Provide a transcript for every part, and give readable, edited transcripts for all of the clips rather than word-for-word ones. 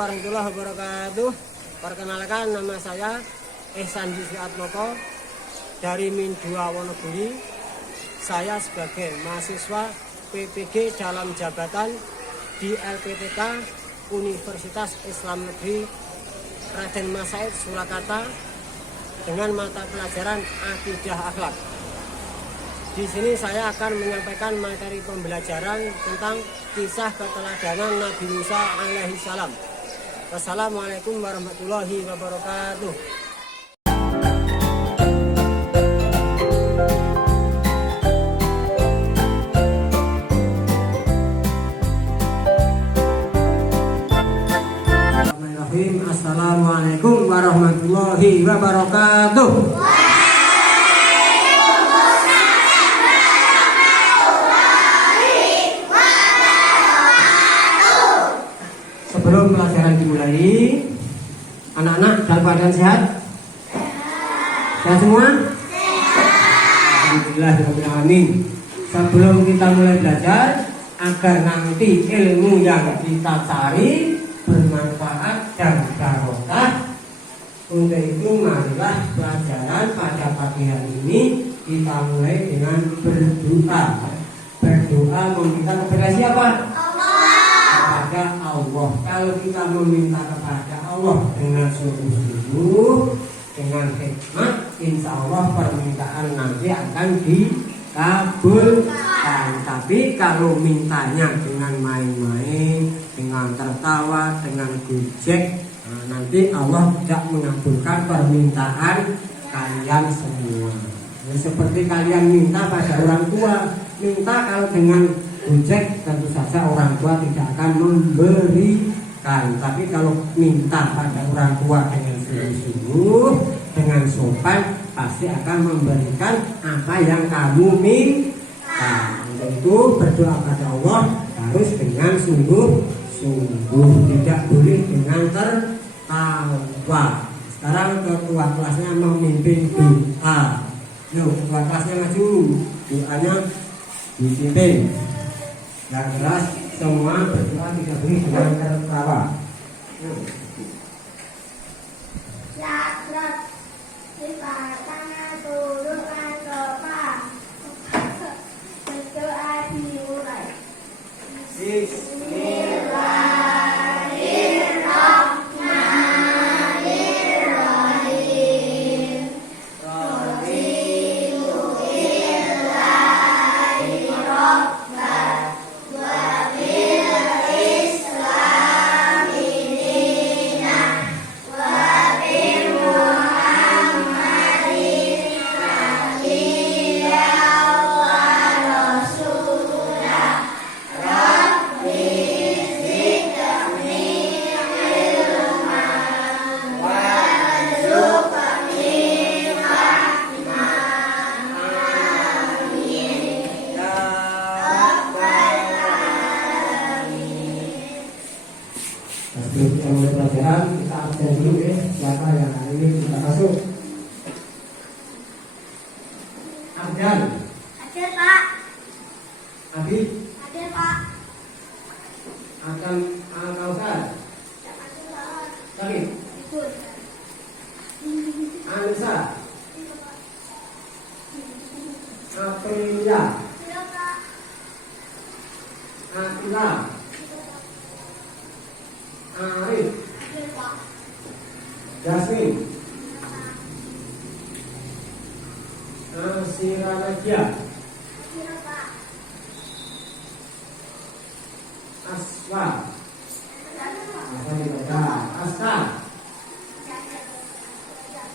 warahmatullahi wabarakatuh. Perkenalkan, nama saya Ihsan Atmoko dari Min 2 Wonogiri. Saya sebagai mahasiswa PPG dalam jabatan di LPTK Universitas Islam Negeri Raden Mas Said Surakarta dengan mata pelajaran Akidah Akhlak. Di sini saya akan menyampaikan materi pembelajaran tentang kisah keteladanan Nabi Musa alaihi salam. Wassalamualaikum warahmatullahi wabarakatuh. Assalamualaikum warahmatullahi wabarakatuh. Sebelum pelajaran dimulai, anak-anak dalam keadaan sehat? Sehat semua? Alhamdulillahirrahmanirrahim. Sebelum kita mulai belajar, agar nanti ilmu yang kita cari bermanfaat dan barokah, untuk itu marilah pelajaran pada pagi hari ini kita mulai dengan berdoa. Berdoa meminta kepada siapa? Kepada Allah. Kalau kita meminta kepada Allah dengan sungguh-sungguh, dengan hikmat, insya Allah permintaan nanti akan dikabulkan. Tapi kalau mintanya dengan main-main, dengan tertawa, dengan gojek, nanti Allah tidak mengabulkan permintaan kalian semua. Seperti kalian minta pada orang tua, minta kalau dengan gojek tentu saja orang tua tidak akan memberikan. Tapi kalau minta pada orang tua dengan sungguh-sungguh, dengan sopan, pasti akan memberikan apa yang kamu minta. Untuk itu berdoa pada Allah harus dengan sungguh-sungguh, tidak boleh dengan tertawa. Sekarang ketua kelasnya memimpin doa. Yuk, ketua kelasnya maju, doanya dipimpin. Yang jelas semua berdoa tidak boleh dengan tertawa. Sebelum kita mulai pelajaran, kita absen dulu ya, siapa yang hari ini kita masuk. Abdan. Hadir Pak. Abi. Hadir Pak. Akan Al-Kausar. Salim. Ikut. Anissa. Aprilia. Iya Pak. Akila. Arif. Hadir Pak. Jasmine. Siranaja. Iya Pak. Aswa. Aswa dibaca. Asta.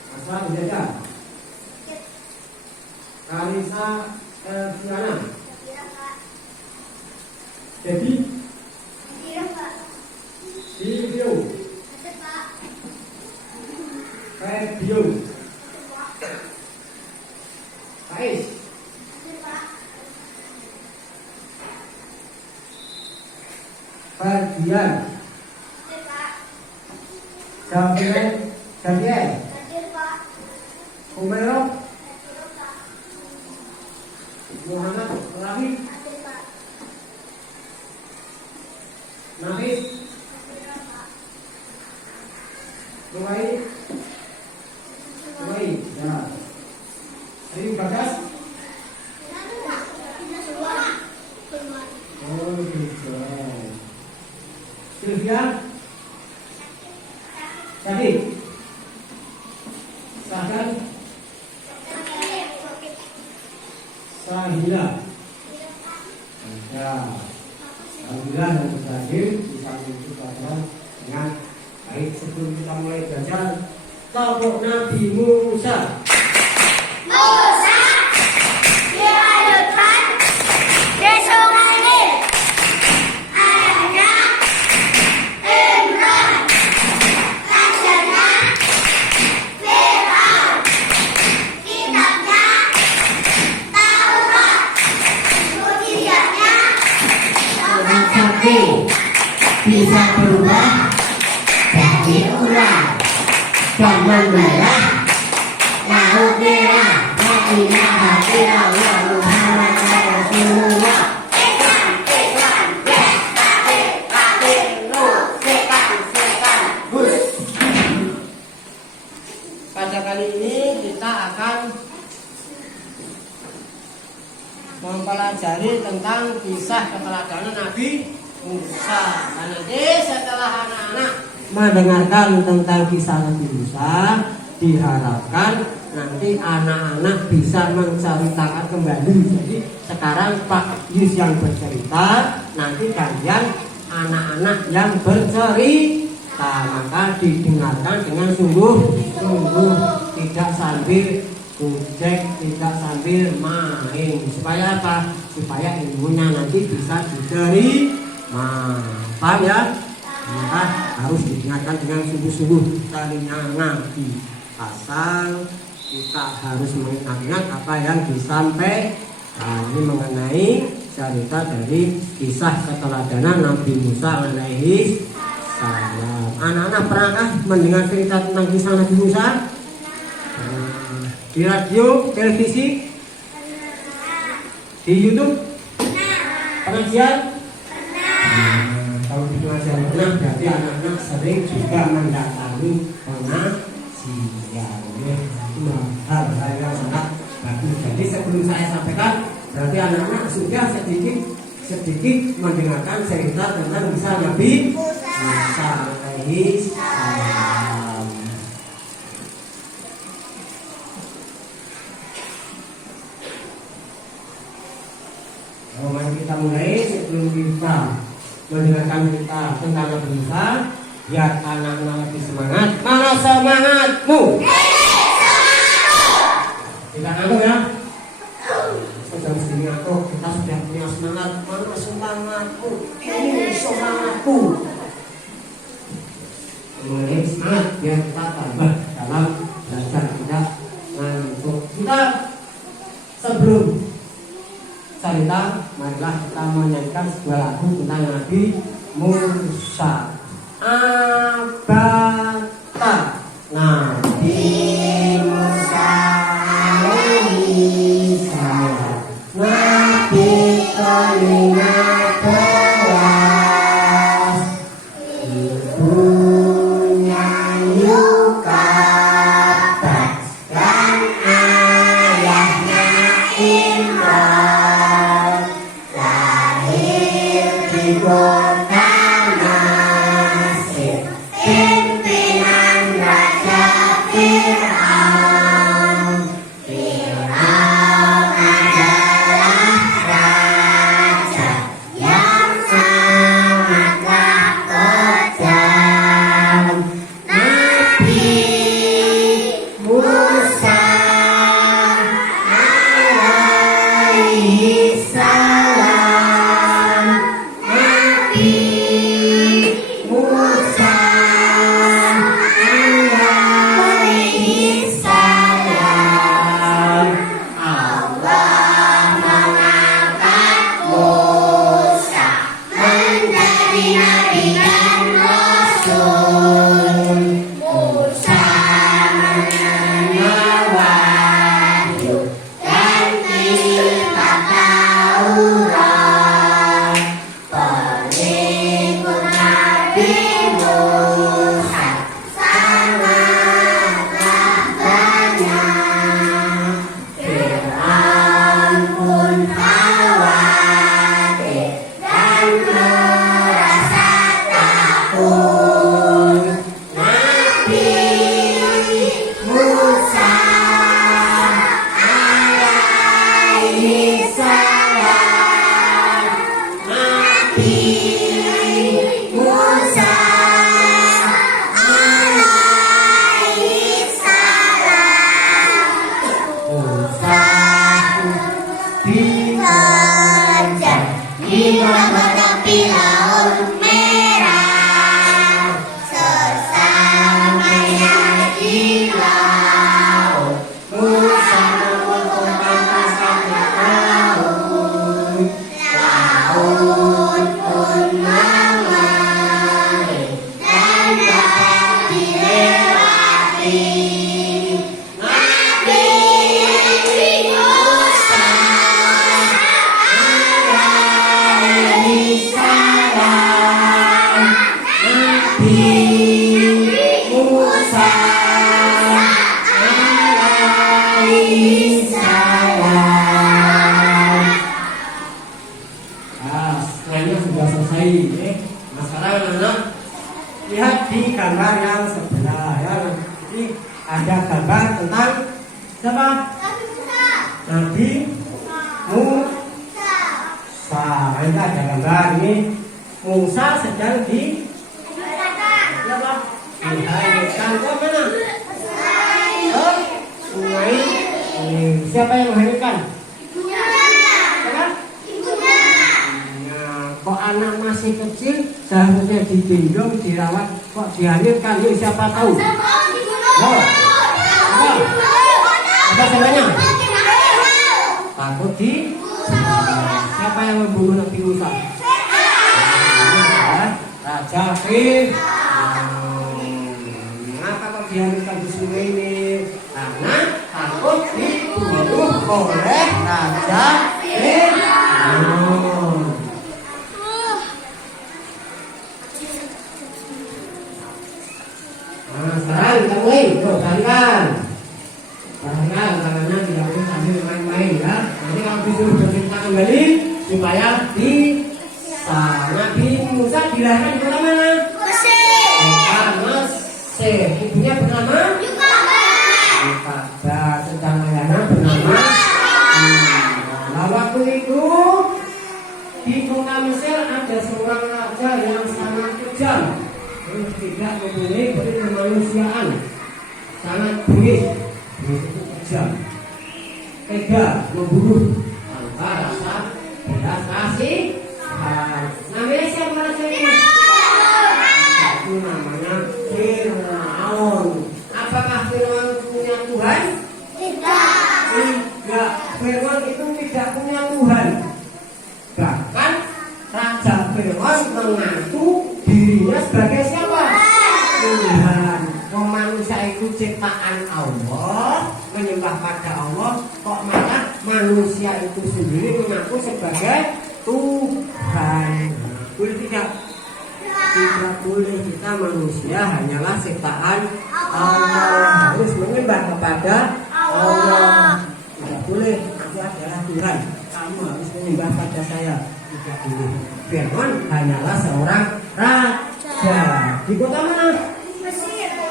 Aswa dibaca. Kalisa Elviana. Iya Pak. Jadi Iya Pak. Silvio. Hadir Pak. Febio. Faiz. Hadir Pak. Ferdian. Hadir Pak. Gabriel. Hadir Pak. Umero. Hadir Pak. Muhammad Rahim. Hadir Pak. Nafis. Hadir Pak. Ayo Bagas. Keluar. Oh gitu. Sylvia. Tadi. Sakan. Sahila. Ya. Alhamdulillah yang terakhir bisa menuju pelajaran dengan baik. Sebelum kita mulai belajar kelompok Nabi Musa. Musa dihanyutkan di sungai Nil. Ayahnya Imran, rajanya Fir'aun, kitabnya Taurat, mujizatnya Orang satu bisa berubah jadi ular, jangan merah, laut merah, la ilaha illallah Muhammadur Rasulullah. Pada kali ini kita akan mempelajari tentang kisah keteladanan Nabi Musa. Dan nanti setelah anak-anak mendengarkan tentang kisah Nabi Musa, diharapkan nanti anak-anak bisa menceritakan kembali. Jadi sekarang Pak Yus yang bercerita, nanti kalian anak-anak yang bercerita, maka didengarkan dengan sungguh-sungguh, tidak sambil gojek, tidak sambil main. Supaya apa? Supaya ilmunya nanti bisa diterima. Paham ya? Maka harus didengarkan dengan sungguh-sungguh. Tadinya ngaji asal kita harus mengingat apa yang disampaikan. Ini mengenai cerita dari kisah keteladanan Nabi Musa alaihi salam. Anak-anak pernahkah mendengar cerita tentang kisah Nabi Musa? Di radio, televisi, di YouTube, pengajian? Kalau di pengajian pernah, berarti anak-anak sering juga mendatangi pengajian. Itu hal-hal yang sangat bagus. Jadi sebelum saya sampaikan, berarti anak-anak sudah sedikit mendengarkan cerita tentang kisah Nabi Musa alaihi salam. Mari kita mulai. Sebelum kita mendengarkan cerita tentang Nabi Musa, biar anak-anak lebih semangat. Mana semangatmu? Kita ngantuk ya. Sudah mesti ngantuk. Kita sudah punya semangat. Mana semangatmu? Ini semangatku. Mulai semangat biar kita tambah dalam belajar, tidak ngantuk. Kita sebelum cerita, marilah kita menyanyikan sebuah lagu tentang Nabi Musa. Abata Nabi Musa alaihi salam, Nabi telinga belas, ibunya Yukabat dan ayahnya Imran, lahir di kota Mesir, pimpinan raja Nabi Musa. Ini ada gambar ini. Musa sedang di ya Pak? Dihanyutkan ke mana? Oh, sungai. Siapa yang menghanyutkan? Siapa? Kok anak masih kecil seharusnya digendong, dirawat, kok dihanyutkan? Yuk siapa tahu? Oh, apa sebenarnya? Takut di siapa yang membunuh Nabi Musa? Raja Fir'aun. Kenapa kok dihanyutkan di sungai ini? Karena takut dibunuh oleh Raja Fir'aun. Nah, sekarang kita mulai. Tuh, balikan. Balikan, tangannya tidak boleh sambil main-main ya. Nanti kalau disuruh bercerita kembali supaya bisa. Nabi Musa dilahirkan di kota mana? Mesir. Ibunya bernama? Yukabah. Sedang ayahnya bernama? Nah, waktu itu di kota Mesir ada seorang raja yang sangat kejam. Tidak mempunyai kemanusiaan, sangat buruk, itu kejam, tega membunuh tanpa rasa belas kasih. Namanya siapa raja ini? Itu namanya Fir'aun. Apakah Fir'aun punya Tuhan? Tidak. Fir'aun itu tidak punya Tuhan. Bahkan Raja Fir'aun mengaku dirinya sebagai siapa? Tuhan. Manusia itu ciptaan Allah, menyembah pada Allah, kok malah manusia itu sendiri mengaku sebagai Tuhan. Boleh tidak? Tidak boleh. Kita manusia hanyalah ciptaan Allah, harus menyembah kepada Allah. Tidak boleh, aku adalah Tuhan, kamu harus menyembah pada saya. Tidak boleh. Fir'aun hanyalah seorang raja. Di kota mana?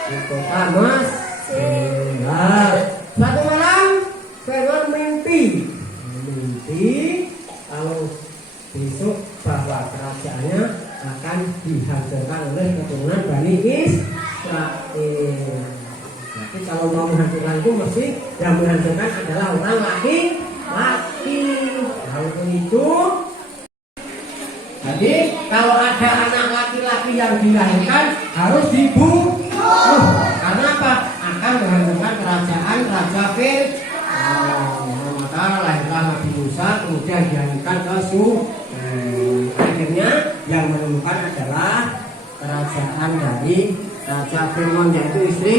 Di kota Mesir. Suatu malam Fir'aun mimpi kalau besok bahwa kerajaannya akan dihancurkan oleh keturunan Bani Israel. Jadi kalau mau menghancurkan itu mesti yang menghancurkan adalah orang laki-laki. Untuk itu, jadi kalau ada anak laki-laki yang dilahirkan harus dibunuh. Karena apa? Akan menghancurkan kerajaan Raja Fir'aun. Maka lahirlah Nabi Musa, kemudian dihancurkan ke akhirnya yang menemukan adalah kerajaan dari Raja Fir'aun, yaitu istri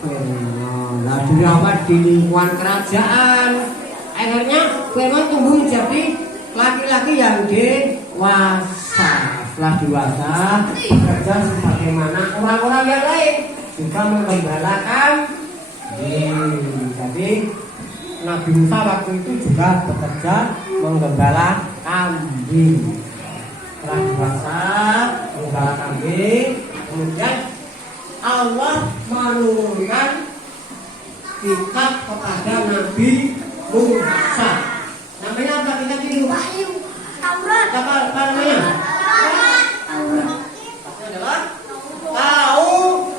Fir'aun. Nah, dirawat di lingkungan kerajaan. Akhirnya Fir'aun tumbuh menjadi laki-laki yang dewasa. Setelah dewasa, bekerja sebagaimana orang-orang yang lain, juga menggembalakan. Jadi Nabi Musa waktu itu juga bekerja menggembala kambing. Setelah dewasa, menggembala kambing, kemudian Allah menurunkan kitab kepada Nabi Musa. Namanya apa kitab itu? Taurat. Apa namanya? Adalah Taurat.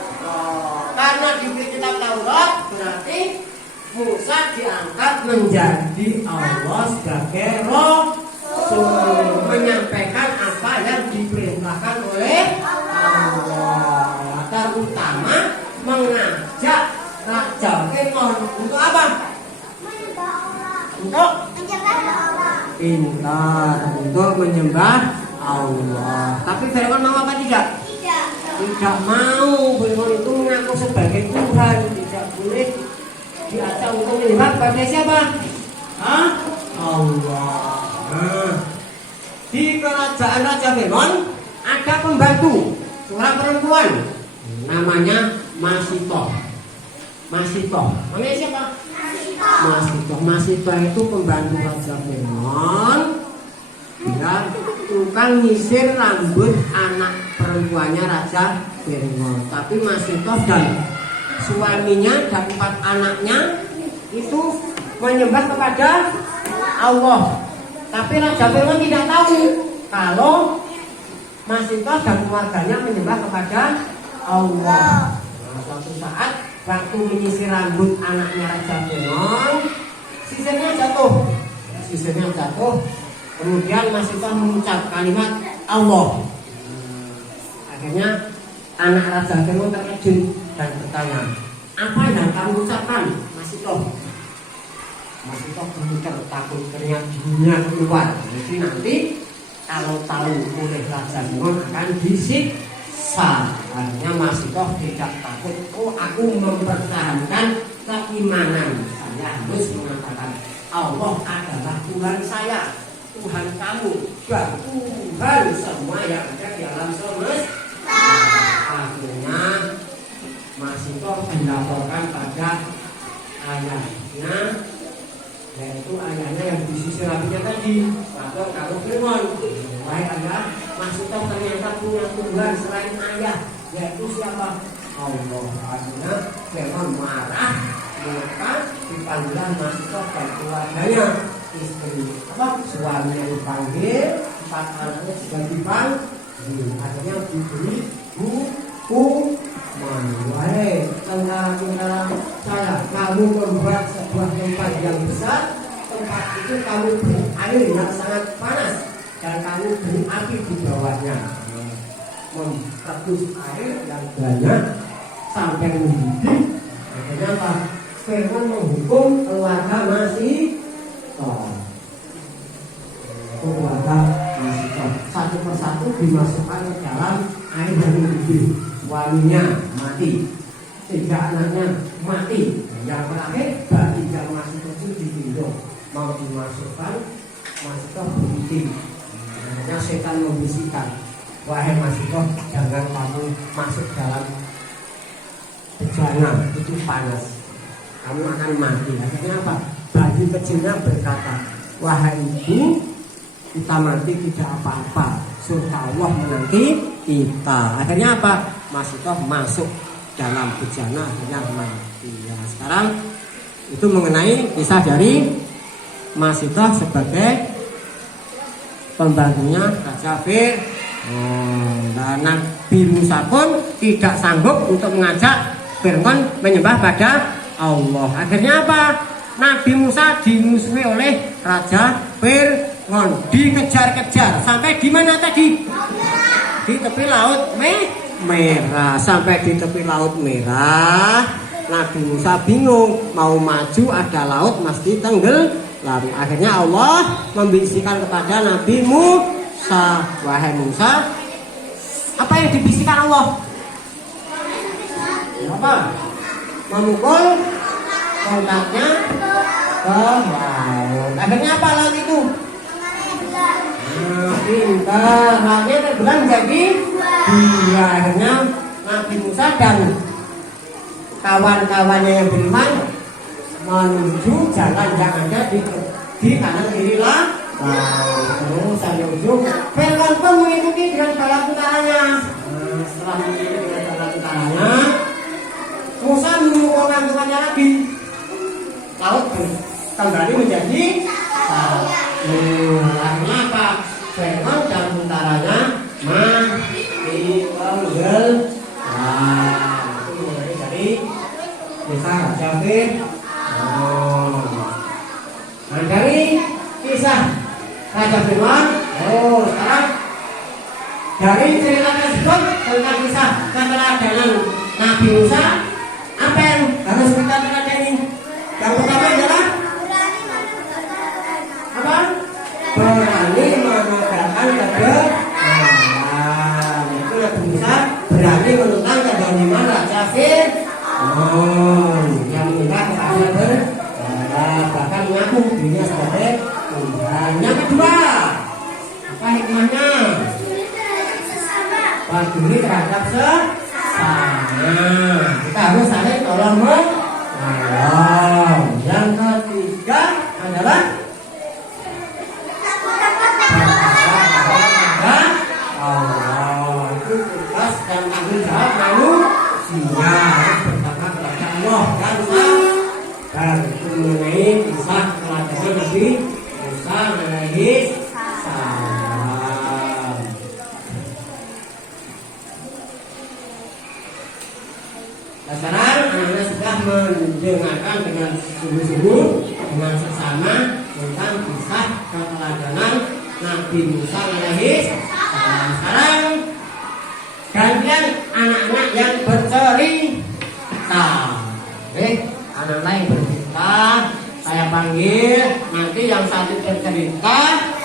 Karena diberi kitab Taurat, berarti Musa diangkat menjadi Allah sebagai Rasul, menyampaikan apa yang diperintahkan oleh Allah, terutama mengajak Raja Fir'aun untuk apa? Untuk pintar, untuk menyembah Allah. Tapi Fir'aun mau apa tidak? Tidak mau. Fir'aun itu mengaku sebagai Tuhan, tidak boleh diajak untuk menyembah pada siapa? Allah. Nah, di kerajaan Raja Fir'aun ada pembantu, seorang perempuan, namanya Masitoh. Namanya siapa? Masitoh itu pembantu Raja Fir'aun. Dia tukang nyisir rambut anak perempuannya Raja Fir'aun. Tapi Masitoh dan suaminya dan 4 anaknya itu menyembah kepada Allah. Tapi Raja Fir'aun tidak tahu kalau Masito dan keluarganya menyembah kepada Allah. Nah, suatu saat waktu menyisir rambut anaknya Raja Fir'aun, sisirnya jatuh. Kemudian Masito mengucap kalimat Allah. Akhirnya anak Raja Fir'aun terkejut dan bertanya, apa yang kamu ucapkan, Masito? Masito gemeter takut ternyata dunia keluar. Jadi nanti kalau tahu oleh Raja Fir'aun akan disiksa. Akhirnya Masito tidak takut. Oh, aku mempertahankan keimanan. Saya harus mengatakan Allah adalah Tuhan saya, Tuhan kamu, dan Tuhan semua yang ada di alam semesta. Akhirnya Masito dilaporkan pada ayahnya, yaitu ayahnya yang disisir rambutnya tadi. Atau kalau Fir'aun, wahai ayah, Masito ternyata punya Tuhan selain ayah, yaitu siapa? Allah. Akhirnya Fir'aun marah, maka dipanggilan Masito dan keluarganya, istri suaminya dipanggil, 4 anaknya juga dipanggil. Akhirnya diberi hukuman. Wahai tentara-tentara saya, kamu membuat sebuah tempat yang besar. Tempat itu kamu beri air yang sangat panas dan kamu beri api di bawahnya, memperebus air yang banyak sampai mendidih. Akhirnya apa? Fir'aun menghukum keluarga Masito. Satu persatu dimasukkan ke dalam air yang mendidih. Suaminya mati, 3 anaknya mati. Yang terakhir baginda Masito itu ditinjau, mau dimasukkan, Masito berhenti. Akhirnya setan membisikkan, wahai Masito, jangan kamu masuk dalam bejana, itu panas, kamu akan mati. Akhirnya apa? Bayi kecilnya berkata, wahai ibu, kita mati tidak apa-apa, surga Allah menanti kita. Akhirnya apa? Masito masuk dalam bejana, akhirnya mati. Ya, sekarang itu mengenai kisah dari Masito sebagai pembantunya Raja Fir'aun. Dan Nabi Musa pun tidak sanggup untuk mengajak Fir'aun menyembah pada Allah. Akhirnya apa? Nabi Musa dimusuhi oleh Raja Fir'aun, dikejar-kejar sampai di mana tadi? Di tepi laut Merah. Sampai di tepi laut Merah, Nabi Musa bingung, mau maju ada laut mesti tenggelam. Akhirnya Allah membisikkan kepada Nabi Musa, wahai Musa, apa yang dibisikkan Allah? Apa? Memukul tongkatnya ke laut. Akhirnya apa laut itu? Pintar, lautnya terbelah jadi 2. Akhirnya Nabi Musa dan kawan-kawannya yang beriman menuju jalan yang ada di kanan kiri lah. Terus menuju Fir'aun pun mengikuti dengan bala tentaranya. Setelah mengikuti dengan bala tentaranya, Musa mengumpulkan temannya lagi. Laut kembali menjadi akhirnya apa? Fir'aun dan tentaranya mati tenggelam. Itu mulai dari kisah Raja Fir'aun. Nah, dari kisah Raja Fir'aun, sekarang dari cerita tersebut tentang kisah keteladanan Nabi Musa, apa yang harus kita teladani? Yang pertama adalah apa? Berani menegakkan kebenaran. Itu Nabi Musa berani menentang kezaliman Raja Fir'aun yang menyembah kepada berhala, bahkan mengaku dirinya sebagai Tuhan. Yang kedua, apa hikmahnya? Peduli terhadap sesama. Kita harus saling tolong menolong. Yang ketiga adalah Allah. Itu tugas dan tanggung jawab manusia, bertakwa kepada Allah dan itu mengenai kisah alaihi salam. Sekarang anak sudah mendengarkan dengan sungguh-sungguh dengan seksama tentang kisah keteladanan Nabi Musa alaihi salam. Sekarang gantian anak-anak yang bercerita. Anak lain bercerita, saya panggil. Nanti yang satu bercerita,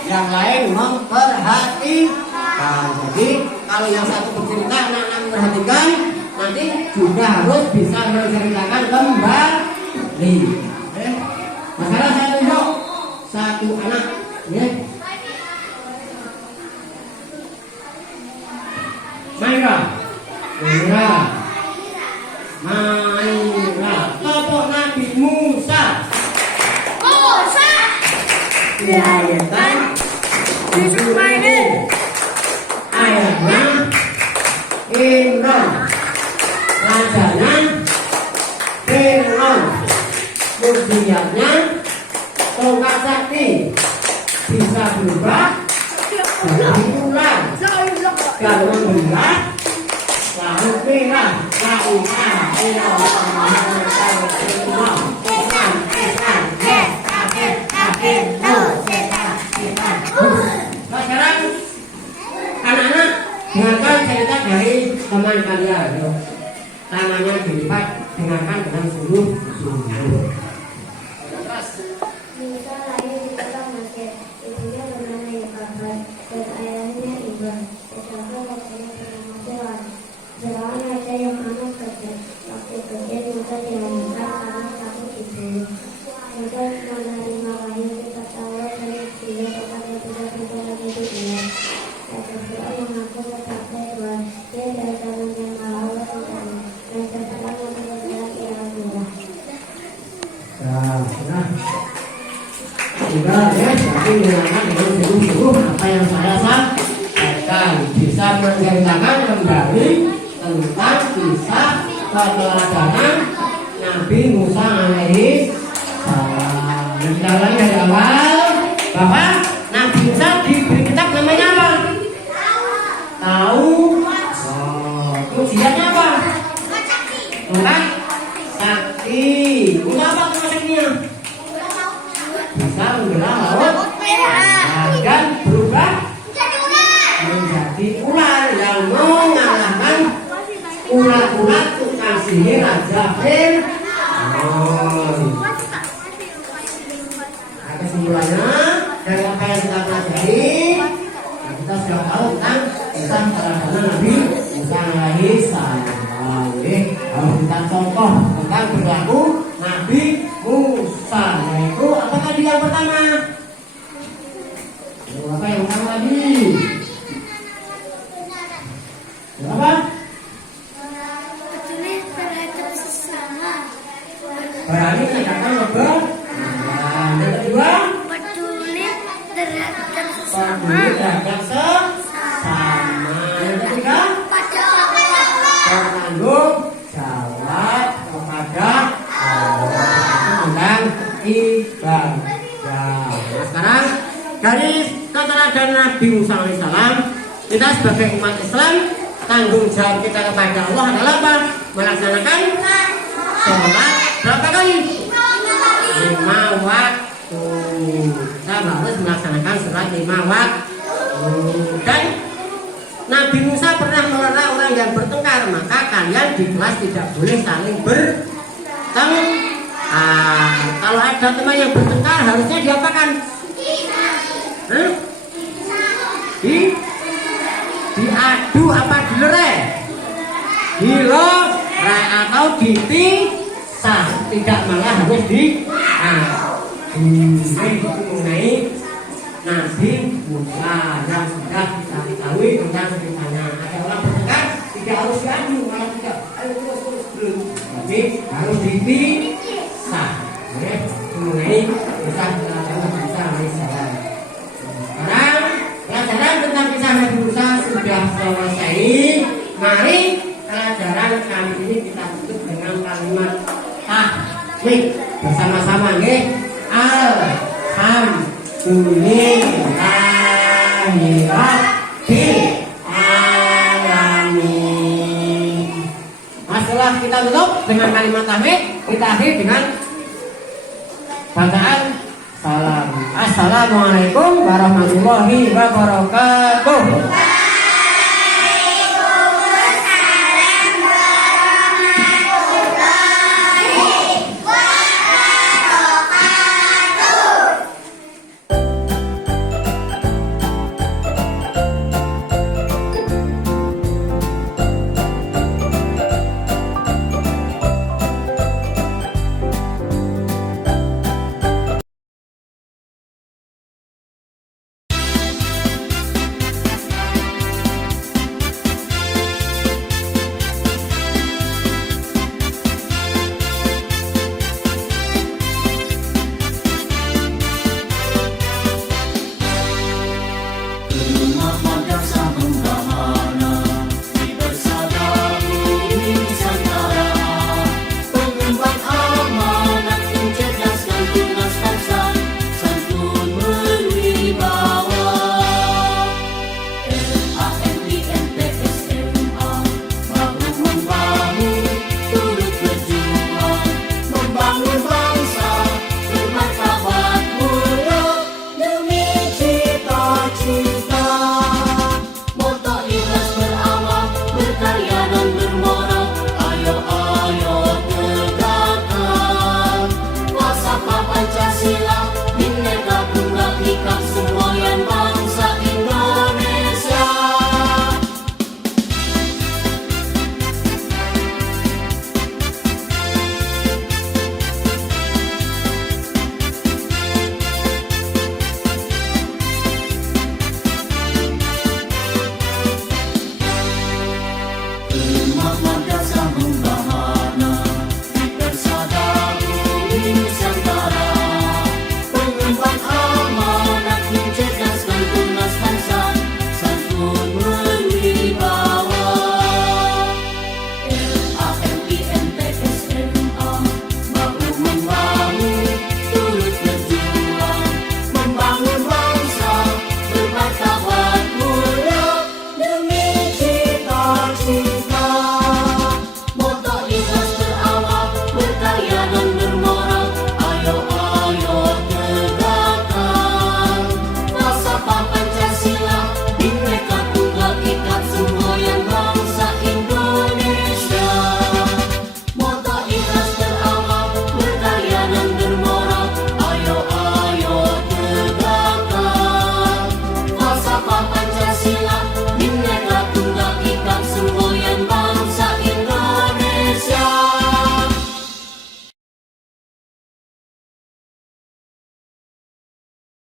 yang lain memperhatikan. Jadi kalau yang satu bercerita, anak-anak memperhatikan, nanti juga harus bisa menceritakan kembali. Masalah saya tunjuk satu anak. Maira, tokoh Nabi Musa. Ayatan Bismillahirrahmanirrahim. Ayatnya Imran, rajanya Fir'aun, mujizatnya tongkat sakti, bisa berubah jadi ular, kalau membelah laut merah, laut sekarang anak-anak dengarkan cerita dari teman kalian. Tangannya dilipat, dengarkan dengan sungguh-sungguh. Musa lahir di kota Mesir. Ibunya bernama Yokabad dan ayahnya Ibrahim. Sedangkan bapaknya bernama Firaun. Firaun raja yang amat kejam. Waktu kecil Musa dilahirkan karena takut dibunuh. Musa menerima wahyu kitab Taurat dari dia kepada budak-budak lagi di dia. Raja Firaun mengaku berkata Tuhan, dia dari tangan yang maha berkata. Raja Firaun memperlihatkan ialah murah. Sudah ya, tapi dengarkan dengan sungguh-sungguh apa yang saya sampaikan, bisa menceritakan kembali tentang kisah keteladanan Nabi Musa alaihi salam. Kita ulangi dari awal bahwa Nabi Musa diberi kitab namanya apa? Tahu. Ujiannya apa? Tongkat sakti. Untuk apa tongkat saktinya? Bisa membelah laut dan berubah menjadi ular yang mengalahkan ular-ular tukang sihir Raja Fir'aun. Kesimpulannya dari apa yang kita pelajari, kita sudah tahu tentang kisah keteladanan Nabi Musa alaihi salam. Harus kita contoh tentang perilaku Nabi Musa, yaitu apa tadi yang pertama? Apa yang pertama tadi? Apa? Peduli terhadap sesama. Berani menegakkan lebar. Yang kedua, Peduli terhadap sesama. peduli terhadap sesama. Yang ketiga, bertanggung jawab kepada Allah tentang ibadah. Nah, sekarang dari keteladanan Nabi Musa alaihissalam, kita sebagai umat Islam, tanggung jawab kita kepada Allah adalah apa? Melaksanakan sholat berapa kali? 5 waktu. Kita harus melaksanakan sholat 5 waktu. Dan Nabi Musa pernah melarang orang yang bertengkar, maka kalian di kelas tidak boleh saling bertengkar. Kalau ada teman yang bertengkar, harusnya diapakan? Diadu apa dilerai? Dilerai atau dipisah, tidak malah harus mengenai Nabi Musa yang sudah kita ketahui tentang ceritanya. Ada orang bertengkar, tidak harus diadu, malah tidak. Ayo terus, tapi harus dipisah. Mengenai kisah keteladanan Musa alaihissalam. Sekarang pelajaran tentang kisah Nabi Musa sudah selesai. Mari pelajaran kali ini kita tutup dengan kalimat tahmid bersama-sama, nggih. Alhamdulillah. Bismillahirrahmanirrahim. Nah, setelah kita tutup dengan kalimat tahmid, kita akhiri dengan bacaan salam. Assalamualaikum warahmatullahi wabarakatuh.